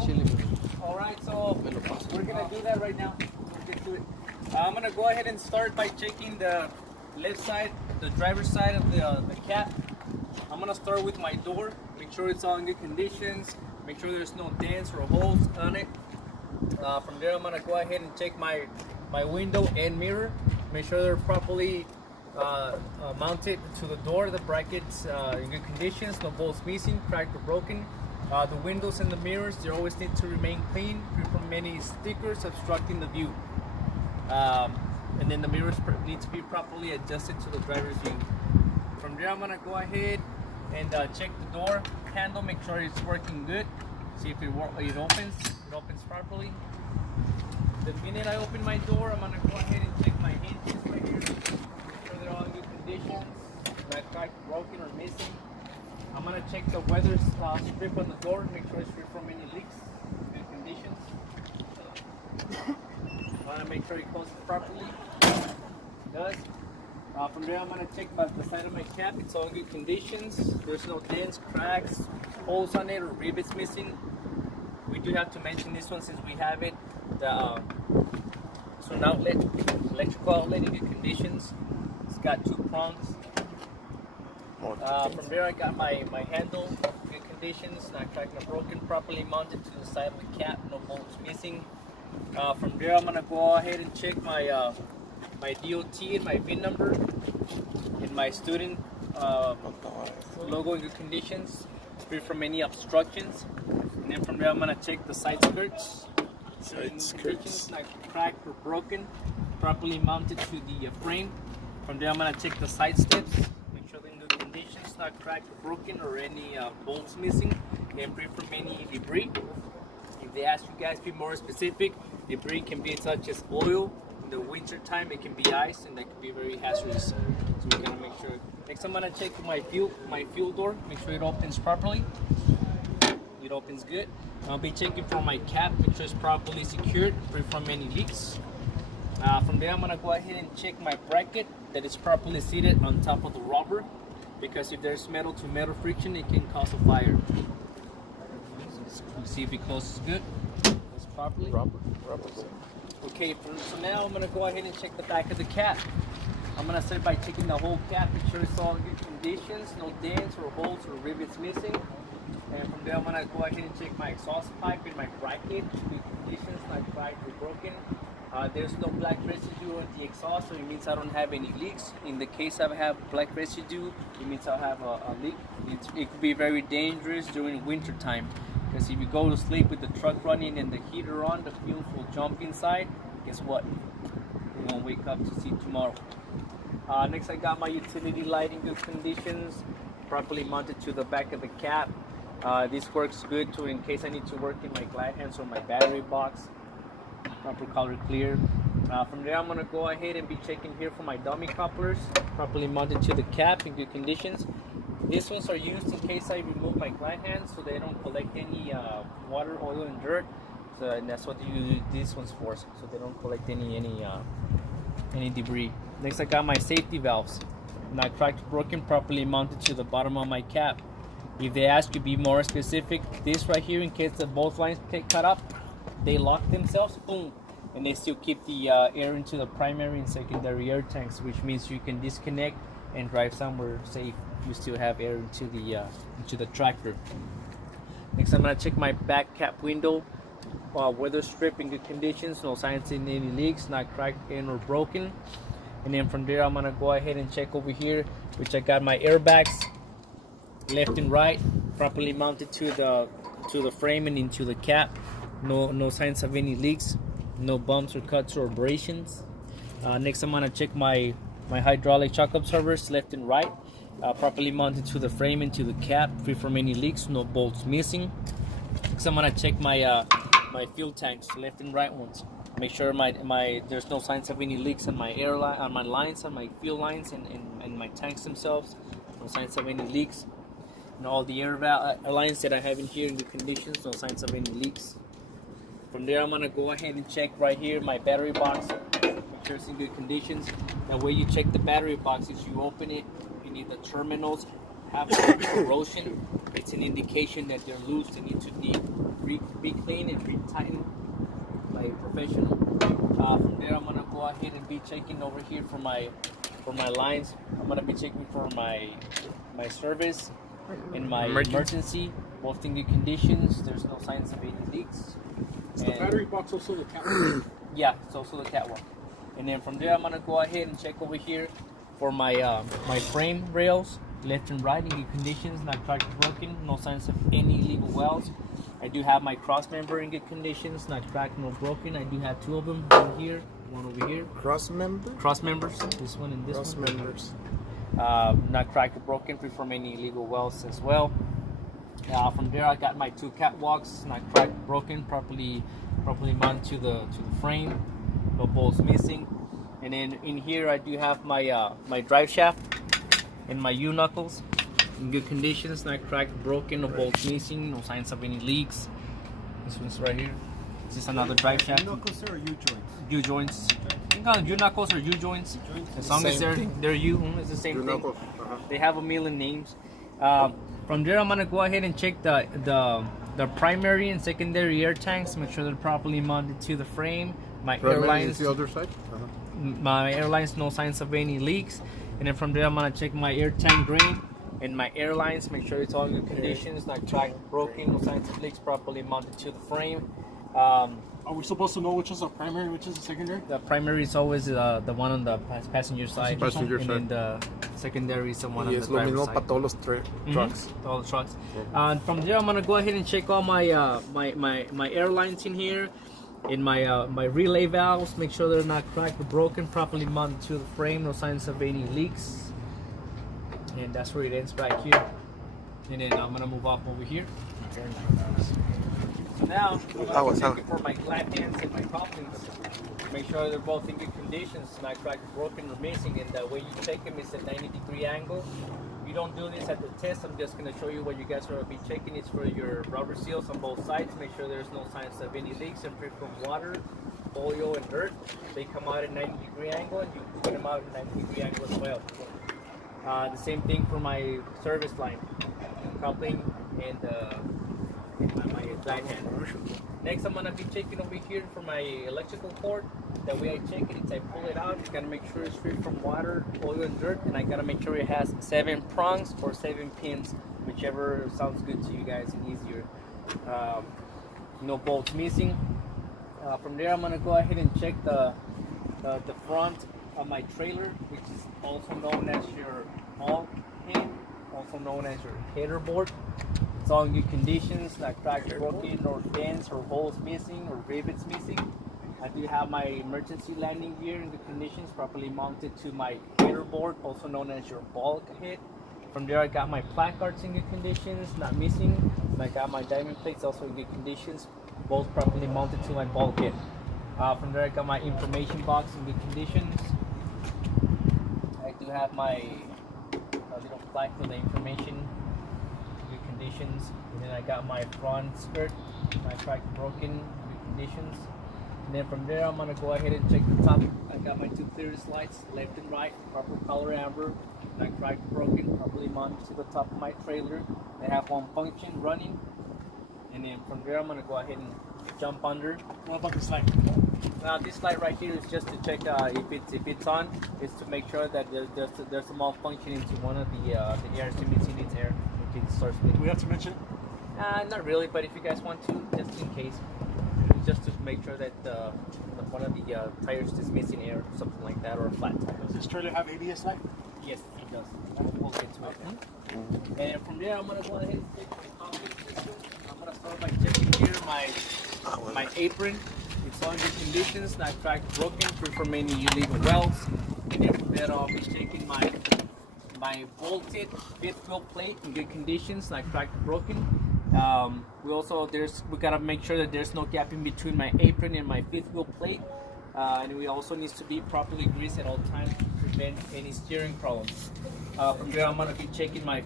Alright, so we're gonna do that right now. Let's get to it. I'm gonna go ahead and start by checking the left side, the driver's side of the cab. I'm gonna start with my door, make sure it's all in good conditions, make sure there's no dents or holes on it. From there, I'm gonna go ahead and check my window and mirror, make sure they're properly mounted to the door, the brackets in good conditions, no bolts missing, cracked or broken. The windows and the mirrors, they always need to remain clean, free from any stickers obstructing the view. And then the mirrors need to be properly adjusted to the driver's view. From there, I'm gonna go ahead and check the door handle, make sure it's working good. See if it opens properly. The minute I open my door, I'm gonna go ahead and check my hinges right here, make sure they're all in good conditions, not cracked, broken, or missing. I'm gonna check the weather strip on the door, make sure it's free from any leaks, good conditions. I wanna make sure it closes properly. It does. From there, I'm gonna check the side of my cap. It's all in good conditions. There's no dents, cracks, holes on it, or rivets missing. We do have to mention this one since we have it. It's an outlet, electrical outlet in good conditions. It's got 2 prongs. From there, I got my handle, good conditions, not cracked or broken, properly mounted to the side of the cap, no bolts missing. From there, I'm gonna go ahead and check my my DOT and my VIN number and my student logo in good conditions, free from any obstructions. And then from there, I'm gonna check the side skirts. Not cracked or broken, properly mounted to the frame. From there, I'm gonna check the side steps. Conditions, not cracked or broken, or any bolts missing, and free from any debris. If they ask you guys to be more specific, debris can be such as oil. In the winter time, it can be ice, and that can be very hazardous. So we're gonna make sure. Next, I'm gonna check my fuel door, make sure it opens properly. It opens good. I'll be checking for my cap, make sure it's properly secured, free from any leaks. From there, I'm gonna go ahead and check my bracket that is properly seated on top of the rubber. Because if there's metal to metal friction, it can cause a fire. So see if it closes good. It's properly. Rubber. Okay, so now I'm gonna go ahead and check the back of the cap. I'm gonna start by checking the whole cap, make sure it's all in good conditions, no dents or holes or rivets missing. And from there, I'm gonna go ahead and check my exhaust pipe and my bracket, good conditions, not cracked or broken. There's no black residue on the exhaust, so it means I don't have any leaks. In the case I have black residue, it means I'll have a leak. It could be very dangerous during winter time, because if you go to sleep with the truck running and the heater on, the fumes will jump inside. Guess what? You won't wake up to see tomorrow. Next, I got my utility light in good conditions, properly mounted to the back of the cap. This works good too in case I need to work in my glide hands or my battery box. Proper color clear. From there, I'm gonna go ahead and be checking here for my dummy couplers, properly mounted to the cap in good conditions. These ones are used in case I remove my glide hands so they don't collect any water, oil, and dirt. So and that's what you use these ones for, so they don't collect any debris. Next, I got my safety valves, not cracked, broken, properly mounted to the bottom of my cap. If they ask you to be more specific, this right here, in case both lines get cut up, they lock themselves, boom, and they still keep the air into the primary and secondary air tanks, which means you can disconnect and drive somewhere safe. You still have air into the tractor. Next, I'm gonna check my back cap window, weather strip in good conditions, no signs of any leaks, not cracked in or broken. And then from there, I'm gonna go ahead and check over here, which I got my airbags, left and right, properly mounted to the frame and into the cap. No signs of any leaks, no bumps or cuts or abrasions. Next, I'm gonna check my hydraulic shock absorbers, left and right, properly mounted to the frame and to the cap, free from any leaks, no bolts missing. Next, I'm gonna check my fuel tanks, left and right ones. Make sure there's no signs of any leaks on my on my lines, on my fuel lines, and my tanks themselves. No signs of any leaks. And all the air lines that I have in here in good conditions, no signs of any leaks. From there, I'm gonna go ahead and check right here my battery box, make sure it's in good conditions. That way you check the battery box is you open it, and if the terminals have corrosion, it's an indication that they're loose, they need to be be clean and be tightened by a professional. From there, I'm gonna go ahead and be checking over here for my lines. I'm gonna be checking for my service and my emergency. Both in good conditions. There's no signs of any leaks. Is the battery box also the catwalk? Yeah, it's also the catwalk. And then from there, I'm gonna go ahead and check over here for my my frame rails, left and right in good conditions, not cracked or broken, no signs of any illegal welds. I do have my cross member in good conditions, not cracked nor broken. I do have 2 of them, one here, one over here. Cross member? Cross members, this one and this Cross one. members. Not cracked or broken, free from any illegal welds as well. From there, I got my 2 catwalks, not cracked or broken, properly mounted to the frame, no bolts missing. And then in here, I do have my my drive shaft and my U knuckles in good conditions, not cracked or broken, no bolts missing, no signs of any leaks. This one's right here. This is another drive shaft. U-knuckles or U-joints? U-joints. You can call them U-knuckles or U-joints. As long as they're U, it's the same thing. They have a million names. From there, I'm gonna go ahead and check the primary and secondary air tanks. Make sure they're properly mounted to the frame. My airlines. The other side. My airlines, no signs of any leaks. And then from there, I'm gonna check my air tank drain and my airlines. Make sure it's all in good conditions, not cracked, broken, no signs of leaks. Properly mounted to the frame. Are we supposed to know which is the primary, which is the secondary? The primary is always the one on the passenger side, Passenger side. and then the secondary is the one on the Es lo driver's mismo side. para todos los trucks. All the trucks. And from there, I'm gonna go ahead and check all my my airlines in here, in my my relay valves. Make sure they're not cracked or broken, properly mounted to the frame, no signs of any leaks. And that's where it ends back here. And then I'm gonna move up over here. So now, I'm checking for my glad hands and my coffins. Make sure they're both in good conditions, not cracked, broken, or missing. And the way you check them is a 90-degree angle. You don't do this at the test. I'm just going to show you what you guys are going to be checking. It's for your rubber seals on both sides. Make sure there's no signs of any leaks and free from water, oil, and dirt. They come out at 90-degree angle, and you put them out at 90-degree angle as well. The same thing for my service line, coupling and my drive hand. Next, I'm gonna be checking over here for my electrical cord. The way I check it is I pull it out. You gotta make sure it's free from water, oil, and dirt, and I gotta make sure it has 7 prongs or 7 pins, whichever sounds good to you guys and easier. No bolts missing. From there, I'm gonna go ahead and check the front of my trailer, which is also known as your bulkhead, also known as your header board. It's all in good conditions, not cracked, broken, or dents, or holes missing, or rivets missing. I do have my emergency landing gear in good conditions, properly mounted to my header board, also known as your bulkhead. From there, I got my placards in good conditions, not missing. And I got my diamond plates also in good conditions, both properly mounted to my bulkhead. From there, I got my information box in good conditions. I do have my little plaque for the information, good conditions. And then I got my front skirt, my cracked, broken, good conditions. And then from there, I'm gonna go ahead and check the top. I got my 2 clearance lights, left and right, proper color amber, not cracked, broken, properly mounted to the top of my trailer. They have 1 function running. And then from there, I'm gonna go ahead and jump under. What about this light? Now this light right here is just to check if it's on. It's to make sure that there's a malfunction into one of the air missing its air. If it starts Do we have to mention it? not really, but if you guys want to, just in case, it's just to make sure that one of the tires is missing air, or something like that, or a flat tire. Does this trailer have ABS light? Yes, it does. We'll get to it. And from there, I'm gonna go ahead and check my cockpit system. I'm gonna start by checking here my apron. It's all in good conditions, not cracked, broken, free from any illegal welds. And then from there, I'll be checking my bolted 5th wheel plate in good conditions, not cracked, broken. We gotta make sure that there's no gap in between my apron and my 5th wheel plate. And we also needs to be properly greased at all times to prevent any steering problems. From there, I'm gonna be checking my